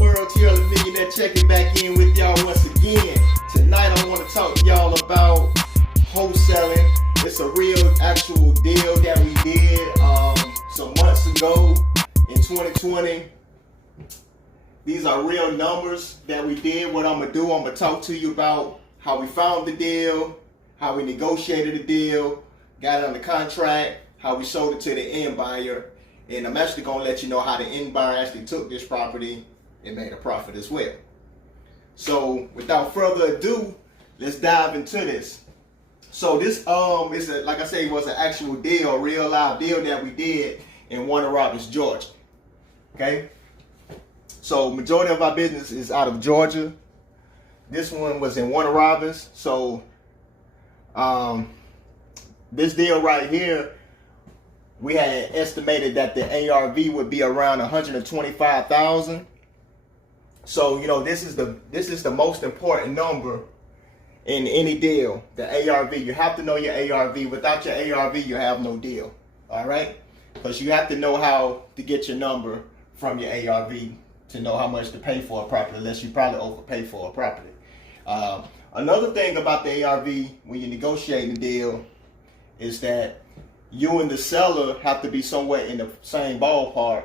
World Tier Millionaire checking back in with y'all once again. Tonight I want to talk to y'all about wholesaling. It's a real actual deal that we did some months ago in 2020. These are real numbers that we did. What I'm going to do, I'm going to talk to you about how we found the deal, how we negotiated the deal, got it under contract, how we sold it to the end buyer, and I'm actually going to let you know how the end buyer actually took this property and made a profit as well. So without further ado, let's dive into this. So this is like I say, it was an actual deal, a real live deal that we did in Warner Robins, Georgia. Okay? So majority of our business is out of Georgia. This one was in Warner Robins. So this deal right here, we had estimated that the ARV would be around $125,000. So, you know, this is the most important number in any deal, the ARV. You have to know your ARV. Without your ARV, you have no deal. All right? Because you have to know how to get your number from your ARV to know how much to pay for a property, unless you probably overpay for a property. Another thing about the ARV when you're negotiating a deal is that you and the seller have to be somewhere in the same ballpark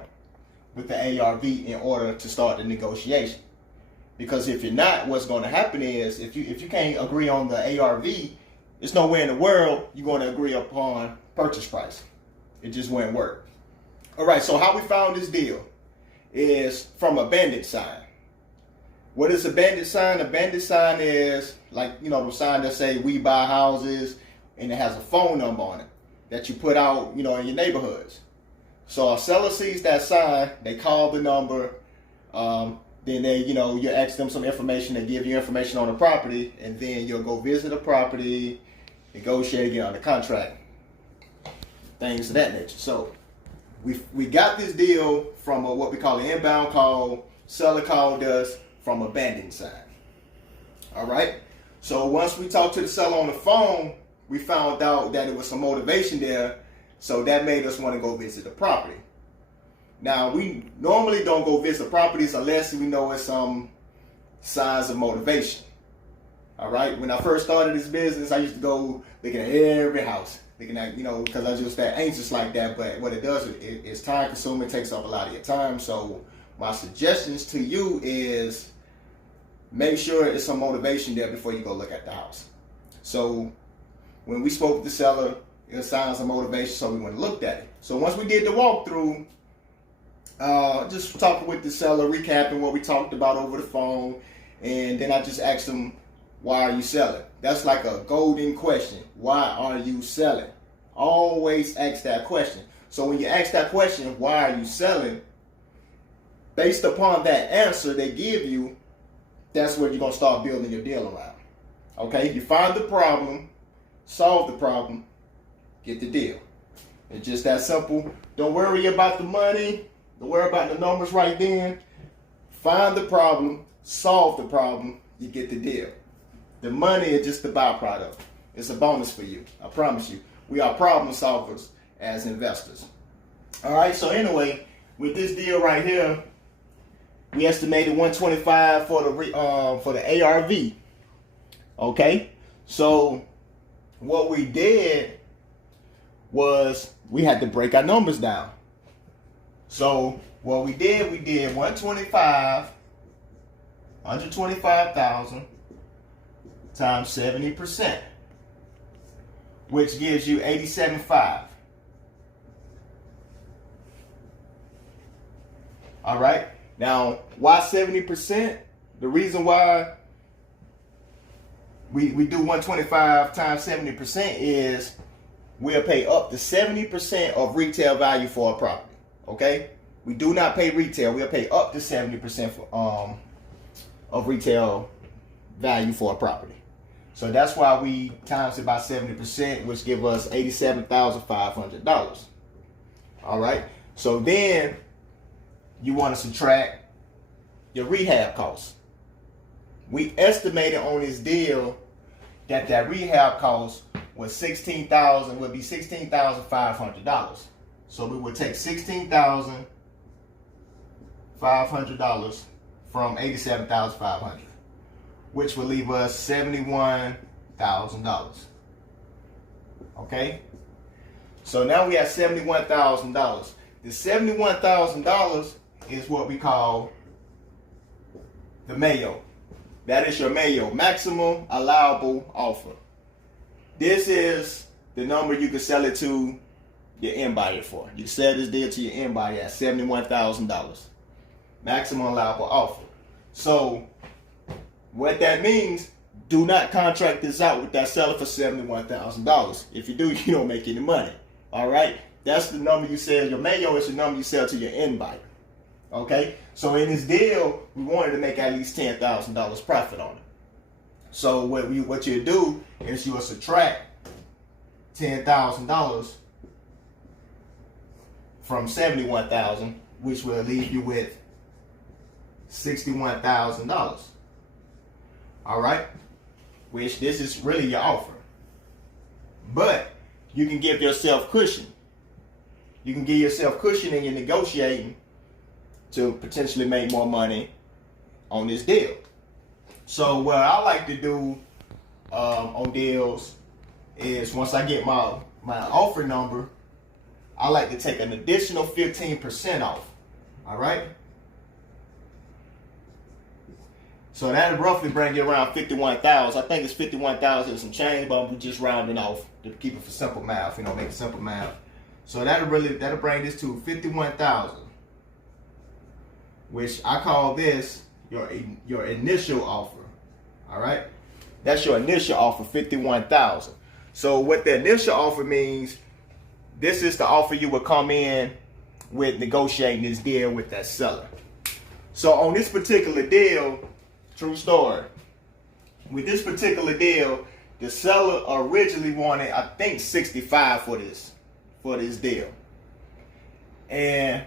with the ARV in order to start the negotiation. Because if you're not, what's going to happen is if you can't agree on the ARV, it's nowhere in the world you're going to agree upon purchase price. It just won't work. All right, so how we found this deal is from a bandit sign. What is a bandit sign? A bandit sign is like, you know, the sign that say we buy houses, and it has a phone number on it that you put out, you know, in your neighborhoods. So a seller sees that sign, they call the number, then they, you know, you ask them some information, they give you information on the property, and then you'll go visit the property, negotiate, get on the contract, things of that nature. So we got this deal from what we call an inbound call. Seller called us from a bandit sign. All right. So once we talked to the seller on the phone, we found out that it was some motivation there. So that made us want to go visit the property. Now, we normally don't go visit properties unless we know it's some signs of motivation. All right. When I first started this business, I used to go looking at every house, looking at, you know, because I was just that anxious like that. But what it does, it's time consuming, takes up a lot of your time. So my suggestions to you is make sure it's some motivation there before you go look at the house. So when we spoke with the seller, it was signs of motivation, so we went and looked at it. So once we did the walkthrough, just talking with the seller, recapping what we talked about over the phone, and then I just asked him, why are you selling? That's like a golden question. Why are you selling? Always ask that question. So when you ask that question, why are you selling? Based upon that answer they give you, that's where you're going to start building your deal around. Okay? You find the problem, solve the problem, get the deal. It's just that simple. Don't worry about the money. Don't worry about the numbers right then. Find the problem, solve the problem, you get the deal. The money is just the byproduct. It's a bonus for you. I promise you. We are problem solvers as investors. All right. So anyway, with this deal right here, we estimated 125 for the ARV. Okay. So what we did was we had to break our numbers down. So what we did 125,000 times 70%, which gives you 87.5. All right. Now, why 70%? The reason why we do 125 times 70% is we'll pay up to 70% of retail value for a property. Okay? We do not pay retail. We'll pay up to 70% of retail value for a property. So that's why we times it by 70%, which give us $87,500. All right? So then you want to subtract your rehab costs. We estimated on this deal that rehab cost was $16,500. So we would take $16,500 from $87,500, which will leave us $71,000. Okay? So now we have $71,000. The $71,000 is what we call the MAYO. That is your MAYO, maximum allowable offer. This is the number you can sell it to your end buyer for. You sell this deal to your end buyer at $71,000. Maximum allowable offer. So what that means, do not contract this out with that seller for $71,000. If you do, you don't make any money. All right? That's the number you sell. Your MAYO is the number you sell to your end buyer. Okay? So in this deal, we wanted to make at least $10,000 profit on it. So what you do is you will subtract $10,000 from $71,000, which will leave you with $61,000. All right? Which this is really your offer. But you can give yourself cushion. You can give yourself cushion in your negotiating to potentially make more money on this deal. So what I like to do on deals is once I get my offer number, I like to take an additional 15% off. All right? So that'll roughly bring you around $51,000. I think it's $51,000 and some change, but I'm just rounding off to keep it for simple math. Make it simple math. So that'll bring this to $51,000, which I call this your initial offer. All right, that's your initial offer, $51,000. So what the initial offer means, this is the offer you would come in with negotiating this deal with that seller. So on this particular deal, true story, with this particular deal, the seller originally wanted, I think, $65 for this deal. And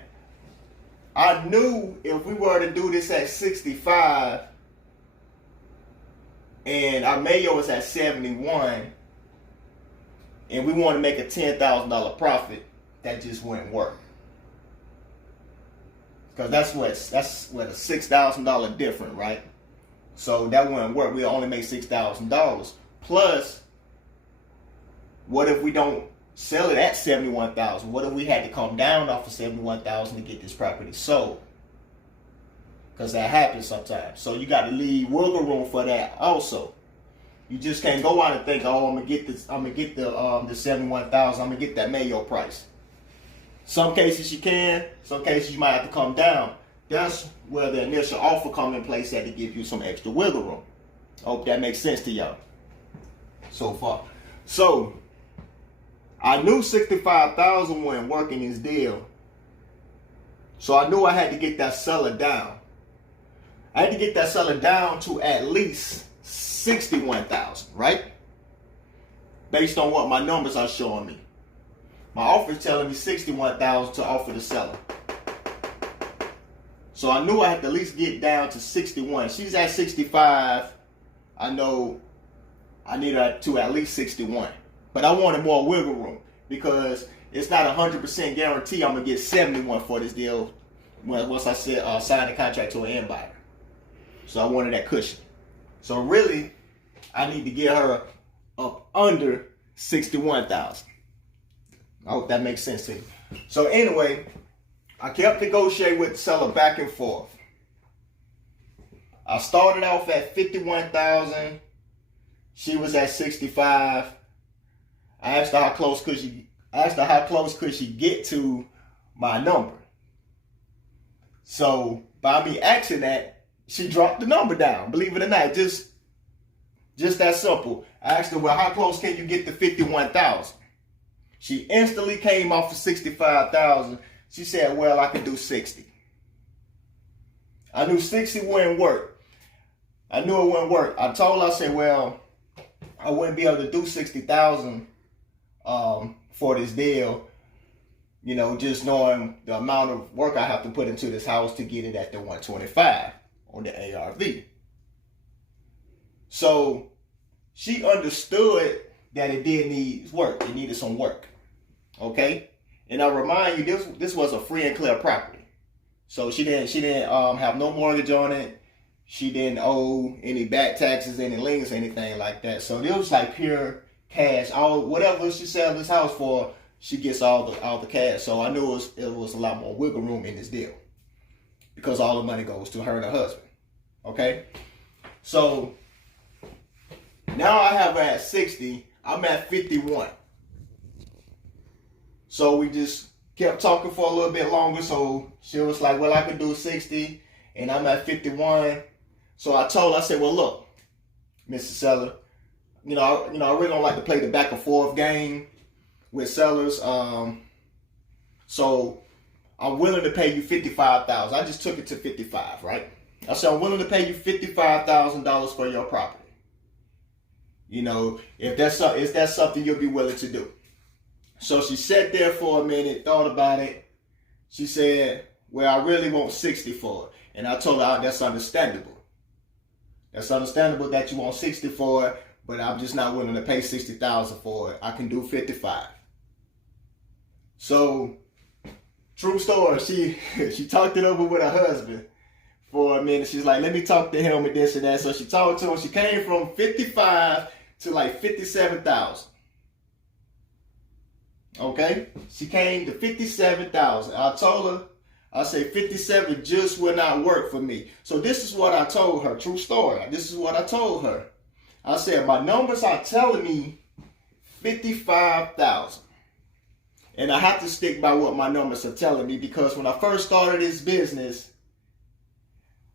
I knew if we were to do this at $65 and our MAYO is at $71 and we want to make a $10,000 profit, that just wouldn't work. Because that's what a $6,000 difference, right? So that wouldn't work. We'll only make $6,000. Plus, what if we don't sell it at $71,000? What if we had to come down off of $71,000 to get this property sold? Because that happens sometimes. So you got to leave wiggle room for that also. You just can't go out and think, oh, I'm gonna get this. I'm gonna get the $71,000. I'm gonna get that MAYO price. Some cases you can. Some cases you might have to come down. That's where the initial offer come in place at to give you some extra wiggle room. Hope that makes sense to y'all so far. So I knew $65,000 wouldn't work in this deal. So I knew I had to get that seller down. I had to get that seller down to at least $61,000, right? Based on what my numbers are showing me. My offer is telling me $61,000 to offer the seller. So I knew I had to at least get down to 61. She's at 65. I know I need her to at least 61. But I wanted more wiggle room because it's not 100% guarantee I'm going to get 71 for this deal once I sign the contract to an end buyer. So I wanted that cushion. So really, I need to get her up under 61,000. I hope that makes sense to you. So anyway, I kept negotiating with the seller back and forth. I started off at 51,000. She was at 65. I asked her how close could she get to my number. So by me asking that, she dropped the number down. Believe it or not, just that simple. I asked her, well, how close can you get to 51,000? She instantly came off of 65,000. She said, well, I can do 60. I knew 60 wouldn't work. I knew it wouldn't work. I told her, I said, well, I wouldn't be able to do 60,000 for this deal. You know, just knowing the amount of work I have to put into this house to get it at the 125 on the ARV. So she understood that it did need work. It needed some work. Okay? And I remind you, this was a free and clear property. So she didn't have no mortgage on it. She didn't owe any back taxes, any liens, anything like that. So it was like pure cash. All whatever she sells this house for, she gets all the cash. So I knew it was a lot more wiggle room in this deal because all the money goes to her and her husband. Okay, so now I have her at 60. I'm at 51. So we just kept talking for a little bit longer. So she was like, well, I could do 60 and I'm at 51. So I told her, I said, well, look, Mrs. Seller, I really don't like to play the back and forth game with sellers. So I'm willing to pay you $55,000. I just took it to 55, right? I said, I'm willing to pay you $55,000 for your property. If that's something you'll be willing to do. So she sat there for a minute, thought about it. She said, well, I really want 60 for it. And I told her, that's understandable. That's understandable that you want 60 for it, but I'm just not willing to pay $60,000 for it. I can do 55. So, true story, she talked it over with her husband for a minute. She's like, let me talk to him and this and that. So she talked to him. She came from 55 to like 57,000. Okay? She came to 57,000. I told her, I said 57 just will not work for me. So this is what I told her. True story. This is what I told her. I said, my numbers are telling me 55,000. And I have to stick by what my numbers are telling me because when I first started this business,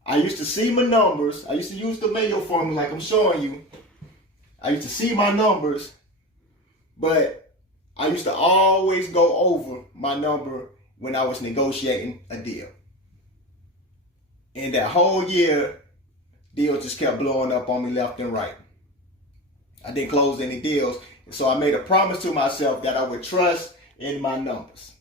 I used to see my numbers. I used to use the Mayo formula like I'm showing you. I used to see my numbers, but I used to always go over my number when I was negotiating a deal. And that whole year, deals just kept blowing up on me left and right. I didn't close any deals. So I made a promise to myself that I would trust in my numbers.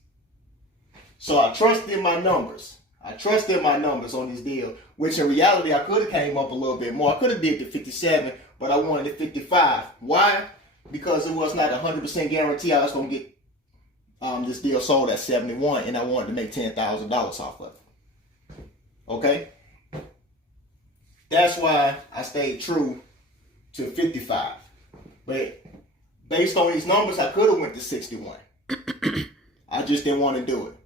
So I trusted in my numbers. I trusted my numbers on this deal, which in reality, I could have came up a little bit more. I could have did the 57, but I wanted the 55. Why? Because it was not 100% guarantee I was going to get this deal sold at 71, and I wanted to make $10,000 off of it. Okay? That's why I stayed true to 55. But based on these numbers, I could have went to 61. I just didn't want to do it.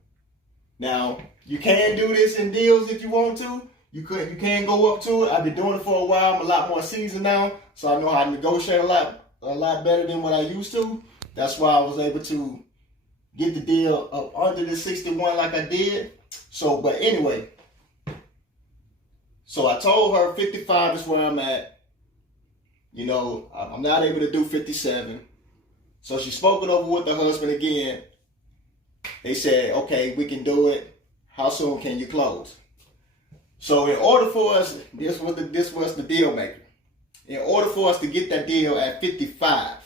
Now, you can do this in deals if you want to. You can go up to it. I've been doing it for a while. I'm a lot more seasoned now, so I know how to negotiate a lot better than what I used to. That's why I was able to get the deal up under the 61 like I did. So, but anyway, so I told her 55 is where I'm at. I'm not able to do 57. So she spoke it over with her husband again. They said, okay, we can do it. How soon can you close? So in order for us, this was the deal maker. In order for us to get that deal at 55,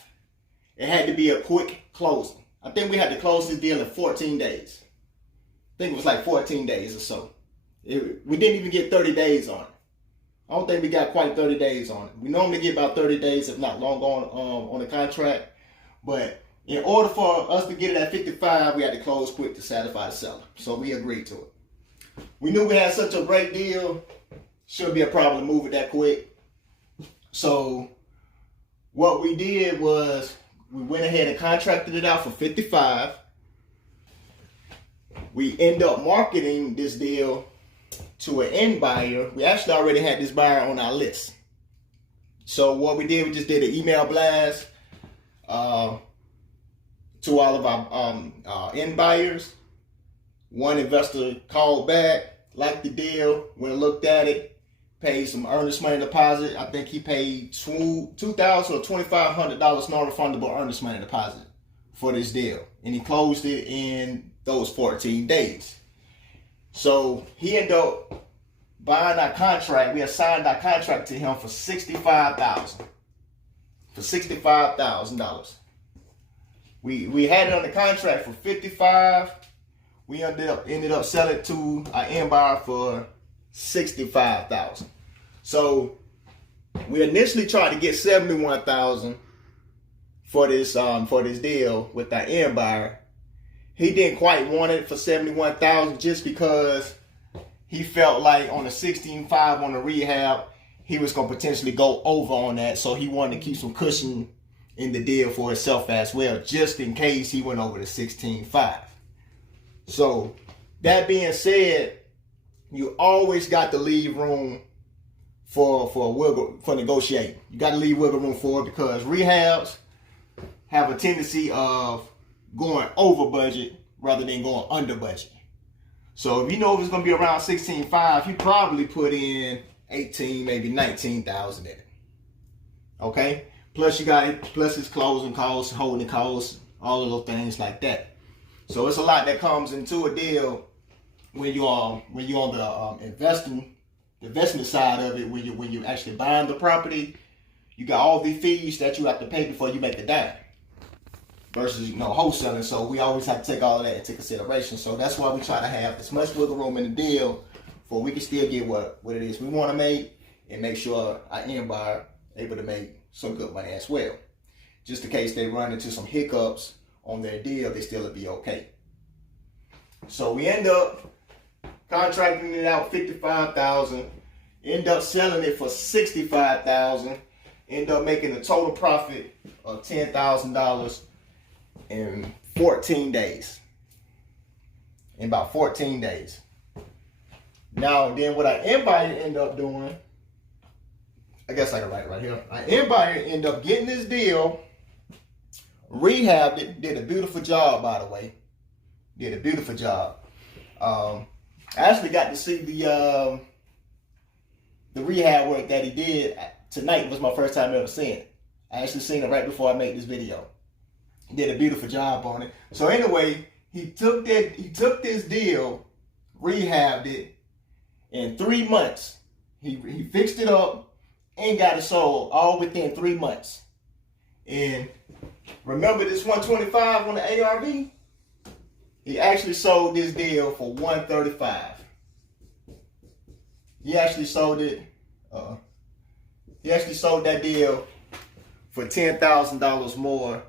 it had to be a quick closing. I think we had to close this deal in 14 days. I think it was like 14 days or so. We didn't even get 30 days on it. I don't think we got quite 30 days on it. We normally get about 30 days, if not longer, on the contract. But in order for us to get it at 55, we had to close quick to satisfy the seller. So we agreed to it. We knew we had such a great deal. Shouldn't be a problem to move it that quick. So what we did was we went ahead and contracted it out for 55. We end up marketing this deal to an end buyer. We actually already had this buyer on our list. So what we did, we just did an email blast to all of our end buyers. One investor called back, liked the deal, went and looked at it, paid some earnest money deposit. I think he paid $2,000 or $2,500 non-refundable earnest money deposit for this deal. And he closed it in those 14 days. So he ended up buying our contract. We assigned our contract to him for $65,000. For $65,000. We had it on the contract for $55,000. We ended up selling it to our end buyer for $65,000. So we initially tried to get $71,000 for this deal with our end buyer. He didn't quite want it for $71,000 just because he felt like on the 16.5 on the rehab, he was going to potentially go over on that. So he wanted to keep some cushion in the deal for himself as well, just in case he went over the 16.5. So that being said, you always got to leave room for negotiating. You got to leave wiggle room for it, because rehabs have a tendency of going over budget rather than going under budget. So if you know it's going to be around 16.5, you probably put in 18, maybe 19,000 in it. Okay? Plus his closing costs, holding costs, all of those things like that. So it's a lot that comes into a deal when you're on the investment side of it. When you actually buying the property, you got all the fees that you have to pay before you make a dime, versus wholesaling. So we always have to take all of that into consideration. So that's why we try to have as much wiggle room in the deal, for we can still get what it is we want to make, and make sure our end buyer able to make some good money as well. Just in case they run into some hiccups on their deal, they still will be okay. So we end up contracting it out $55,000, end up selling it for $65,000, end up making a total profit of $10,000 in 14 days. In about 14 days. Now, then what our end buyer end up doing, I guess I can write it right here. Our end buyer end up getting this deal, rehabbed it, did a beautiful job, by the way. Did a beautiful job. I actually got to see the rehab work that he did tonight. Was my first time ever seeing it. I actually seen it right before I made this video. He did a beautiful job on it. So anyway, he took this deal, rehabbed it in 3 months. He fixed it up and got it sold all within 3 months. And remember this 125 on the ARV? He actually sold this deal for 135. He actually sold it. He actually sold that deal for $10,000 more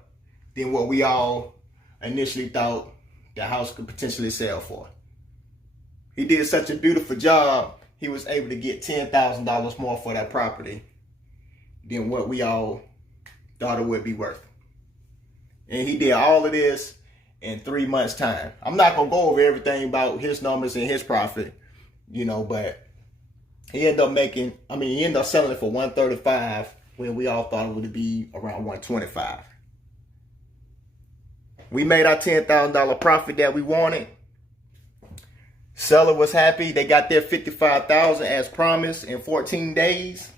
than what we all initially thought the house could potentially sell for. He did such a beautiful job. He was able to get $10,000 more for that property than what we all thought it would be worth. And he did all of this in 3 months' time. I'm not going to go over everything about his numbers and his profit, but he ended up selling it for 135 when we all thought it would be around 125. We made our $10,000 profit that we wanted. Seller was happy. They got their $55,000 as promised in 14 days.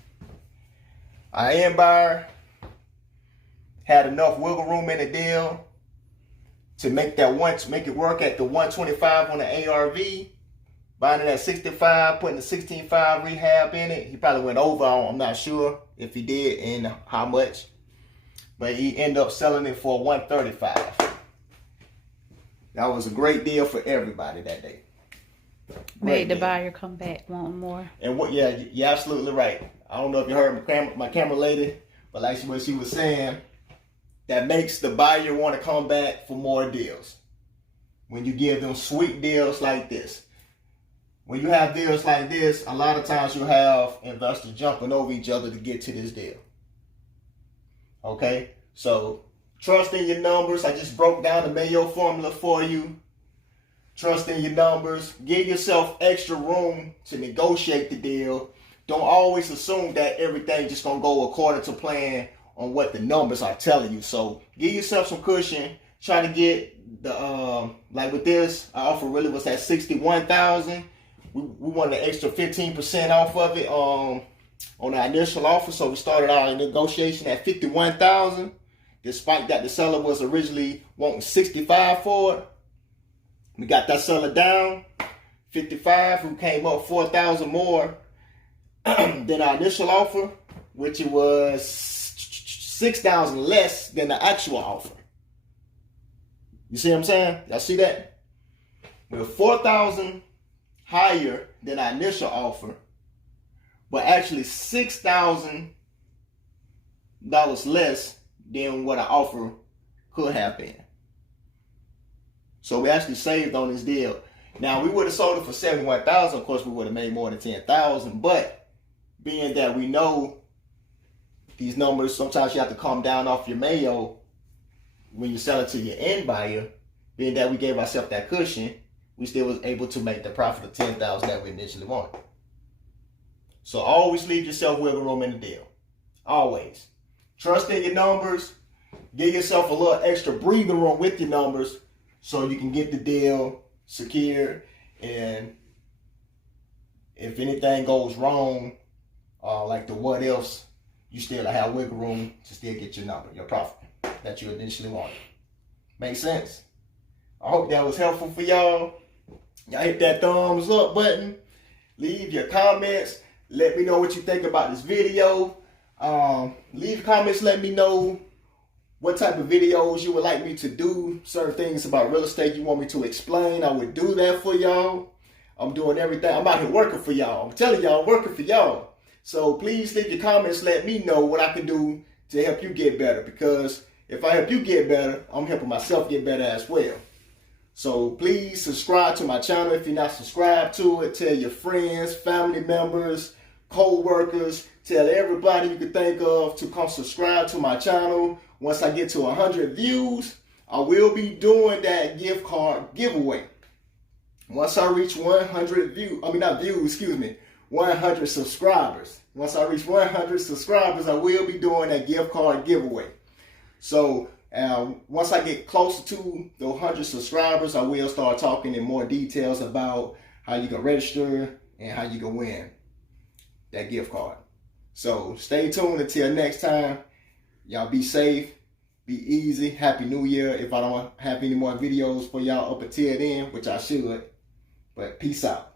Our end buyer had enough wiggle room in the deal to make it work at the 125 on the ARV, buying it at 65, putting the 16.5 rehab in it. He probably went over. I'm not sure if he did and how much, but he ended up selling it for 135. That was a great deal for everybody that day. Made the buyer come back wanting more. And you're absolutely right. I don't know if you heard my camera lady, but like what she was saying, that makes the buyer want to come back for more deals. When you give them sweet deals like this. When you have deals like this, a lot of times you have investors jumping over each other to get to this deal. Okay? So, trust in your numbers. I just broke down the Mayo formula for you. Trust in your numbers. Give yourself extra room to negotiate the deal. Don't always assume that everything just going to go according to plan on what the numbers are telling you. So give yourself some cushion. Try to get the like with this, our offer really was at $61,000. We wanted an extra 15% off of it on our initial offer. So we started our negotiation at $51,000. Despite that, the seller was originally wanting $65,000 for it. We got that seller down, $55,000, who came up $4,000 more than our initial offer, which it was $6,000 less than the actual offer. You see what I'm saying? Y'all see that? We were $4,000 higher than our initial offer, but actually $6,000 less than what our offer could have been. So we actually saved on this deal. Now we would have sold it for 71,000. Of course, we would have made more than 10,000. But being that we know these numbers, sometimes you have to come down off your mayo when you sell it to your end buyer. Being that we gave ourselves that cushion, we still was able to make the profit of 10,000 that we initially wanted. So always leave yourself wiggle room in the deal. Always. Trust in your numbers. Give yourself a little extra breathing room with your numbers so you can get the deal secured. And if anything goes wrong, like the what ifs, you still have wiggle room to still get your number, your profit that you initially wanted. Make sense? I hope that was helpful for y'all. Y'all hit that thumbs up button. Leave your comments. Let me know what you think about this video. Leave comments. Let me know what type of videos you would like me to do. Certain things about real estate you want me to explain. I would do that for y'all. I'm doing everything. I'm out here working for y'all. I'm telling y'all, I'm working for y'all. So please leave your comments. Let me know what I can do to help you get better. Because if I help you get better, I'm helping myself get better as well. So please subscribe to my channel if you're not subscribed to it. Tell your friends, family members, co-workers, tell everybody you can think of to come subscribe to my channel. Once I get to 100 views, I will be doing that gift card giveaway. Once I reach 100 100 subscribers. Once I reach 100 subscribers, I will be doing that gift card giveaway. So once I get closer to the 100 subscribers, I will start talking in more details about how you can register and how you can win that gift card. So stay tuned until next time. Y'all be safe, be easy. Happy New Year. If I don't have any more videos for y'all up until then, which I should, but peace out.